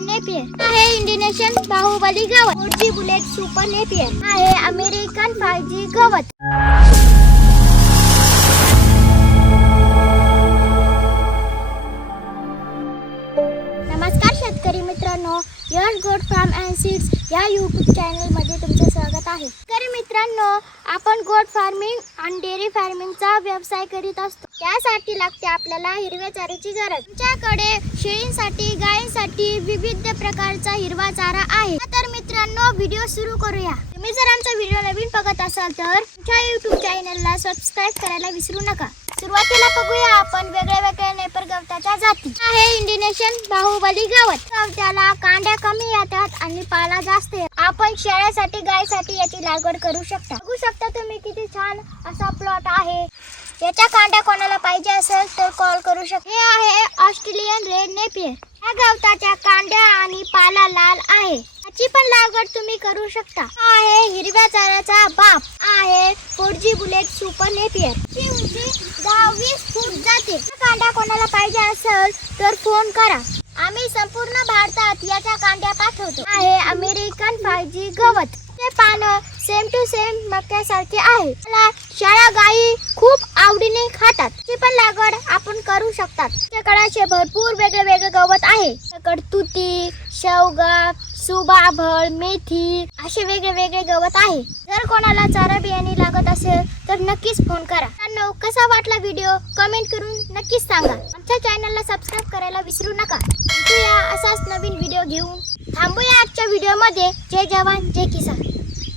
Napier आहे Indonesian Bahubali गवत. Four G bullet super Napier आहे अमेरिकन फाय जी गवत. नमस्कार शेतकरी मित्रांनो. यश गोड फार्म अँड सीड्स या यूट्यूब चॅनलमध्ये तुमचे स्वागत आहे. शेतकरी मित्रांनो आपण गोड फार्मिंग आणि डेअरी फार्मिंगचा व्यवसाय करीत असतो. त्यासाठी लागते आपल्याला हिरव्या चाऱ्याची गरज. तुमच्याकडे शेळींसाठी गायींसाठी विविध प्रकारचा हिरवा चारा आहे. तर मित्रांनो व्हिडिओ सुरू करूया. तुम्ही जर आमचा व्हिडिओ नवीन बघत असाल तर आमच्या युट्यूब चॅनलला सबस्क्राईब करायला विसरू नका. सुरुवातीला बघूया आपण वेगळ्या वेगळ्या नेपर गवताच्या जाती आहे इंडोनेशियन बाहुबली गवत. गवत्याला कांड्या कमी येतात आणि पाला जास्त आपण शेळ्यासाठी गायसाठी याची लागवड करू शकता. बघू शकता तुम्ही किती छान असा प्लॉट आहे. याच्या कांड्या कोणाला पाहिजे असेल तर कॉल करू शकता. हे आहे ऑस्ट्रेलियन रेड नेपियर या गवताच्या कांड्या आणि पाला लाल आहे. याची पण लागवड तुम्ही करू शकता. हा आहे हिरव्या चाऱ्याचा बाप. आहे four G bullet super Napier. ची उंची दहा वीस फूट जाते. हा कांड्या कोणाला पाहिजे असेल तर फोन करा. आम्ही संपूर्ण भारतात याच्या कांड्या पाठवतो. आहे अमेरिकन भाजी गवत. ते पानं सेम टू सेम मक्यासारखे आहे. मला शाळा गाई खूप आवडीने खातात. ती पण लागवड आपण करू शकतात. त्याकडे भरपूर वेगळे वेगळे गवत आहे. कडतुती तुती शेवगा सुबाभळ मेथी असे वेगळे वेगळे गवत आहे. जर कोणाला चारा बियाणे लागत असेल तर नक्कीच फोन करा. कसा वाटला व्हिडिओ कमेंट करून नक्कीच सांगा. आमच्या चॅनलला सबस्क्राईब करायला विसरू नका. असाच नवीन व्हिडिओ घेऊन. थांबूया आजच्या व्हिडिओमध्ये जय जवान जय किसान.